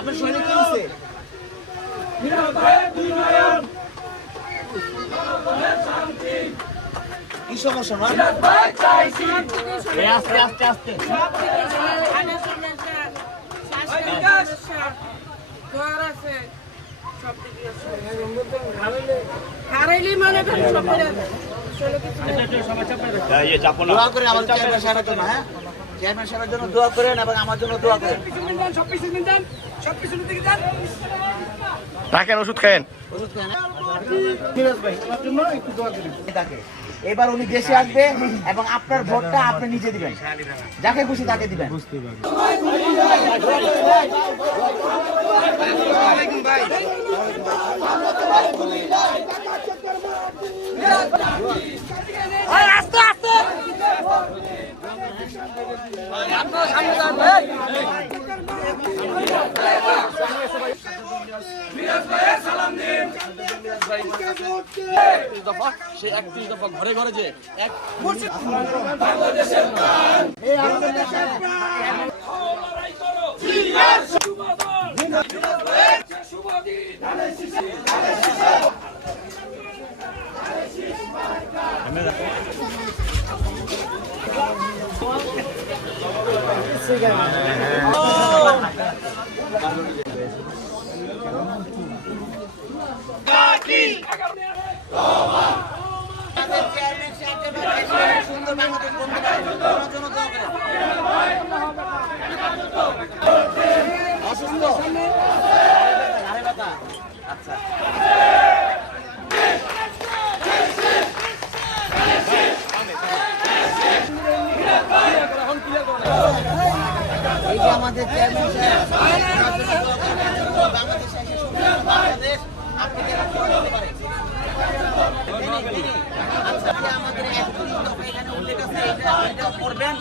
আপনার শরীরে কি হয়েছে? কি সমস্যা না? আস্তে আস্তে আস্তে দোয়া করে আমার চেয়ারম্যান সাহেবের জন্য, হ্যাঁ চেয়ারম্যান সাহেবের জন্য দোয়া করেন এবং আমার জন্য দোয়া করেন। রাখেন, ওষুধ খায়েন। ওষুধ খান। এবার উনি দেশে আসবে এবং আপনার ভোটটা আপনি নিজে দিবেন, যাকে খুশি তাকে দিবেন। আস্তে আস্তে ঘরে ঘরে যে এক সুন্দর বাংলাদেশ করতে পারে, জন্য দোয়া করেন। অসুস্থ আচ্ছা এই যে আমাদের চেয়ারম্যান সাহেব বাংলাদেশ আপনি করতে পারেন। আমাদের এখানে উল্লেখ আছে, এটা করবেন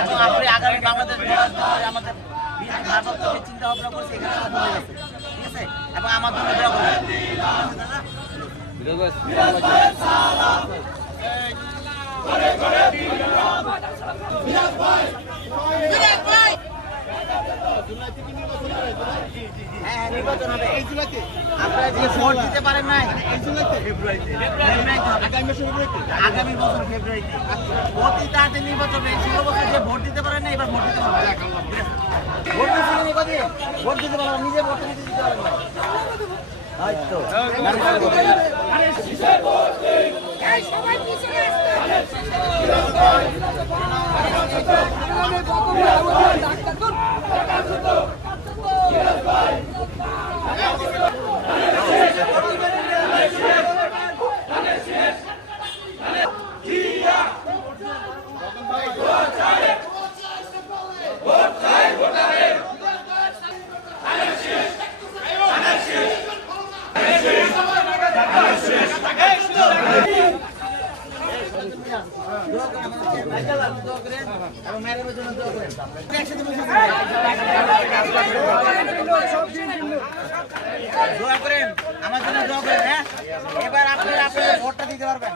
এবং আপনি আগামী বাংলাদেশ আমাদের চিন্তা ভাবনা করছে, এখানে সব হয়ে গেছে, ঠিক আছে? এবং আমার জন্য দোয়া করবেন। হ্যাঁ নির্বাচন হবে এই জুলাইতে। আপনারা যে ভোট দিতে পারেন নাই এই জুলাইতে, আগামী বছর ফেব্রুয়ারিতে অতি তাড়াতাড়ি নির্বাচন হবে। 16 বছর যে ভোট দিতে পারেন না এবার ভোট দিতে পারবেন। ভোট দিচ্ছেন কদিন ভোট দিতে পারবেন, নিজে ভোট দিতে পারবেন না হয়তো। দোয়া করেন আমার জন্য, দোয়া করেন। হ্যাঁ এবার আপনারা ভোটটা দিতে পারবেন।